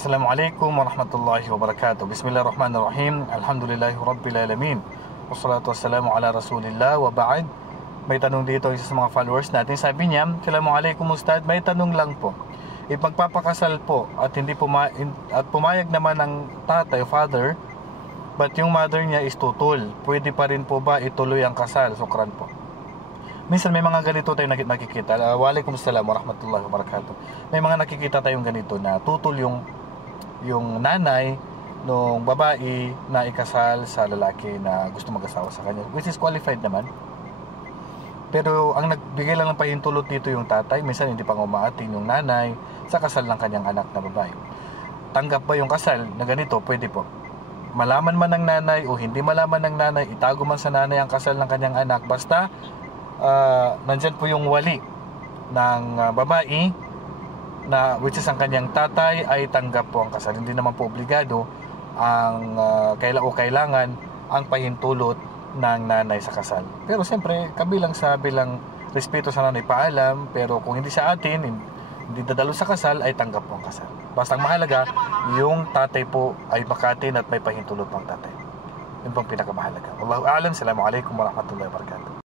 Assalamualaikum warahmatullahi wabarakatuh. Bismillahirrahmanirrahim. Alhamdulillahi rabbil alamin. Wassalatu wassalamu ala rasulillah wa ba'd. May tanong dito isa sa mga followers natin. Sabi niya, Assalamualaikum Ustad, may tanong lang po. Ipagpapakasal po at pumayag naman ng tatay, father, but yung mother niya is tutol. Pwede pa rin po ba ituloy ang kasal? Sukran po. Minsan may mga ganito tayong nakikita. Waalaikumsalam warahmatullahi wabarakatuh. May mga nakikita tayong ganito na tutol yung nanay nung babae na ikasal sa lalaki na gusto mag-asawa sa kanya, which is qualified naman. Pero ang nagbigay lang ng pahintulot dito yung tatay. Minsan hindi pa umaating yung nanay sa kasal ng kanyang anak na babae. Tanggap ba yung kasal na ganito? Pwede po. Malaman man ng nanay o hindi malaman ng nanay, itago man sa nanay ang kasal ng kanyang anak, basta nandyan po yung wali ng babae na which is ang kanyang tatay, ay tanggap po ang kasal. Hindi naman po obligado ang kailangan ang pahintulot ng nanay sa kasal. Pero siyempre kabilang respeto sa nanay, paalam. Pero kung hindi sa atin, hindi dadalo sa kasal, ay tanggap po ang kasal. Basta ang mahalaga, yung tatay po ay makatin at may pahintulot ng tatay. Yun pong pinakamahalaga. Wallahu a'lam. Assalamualaikum warahmatullahi wabarakatuh.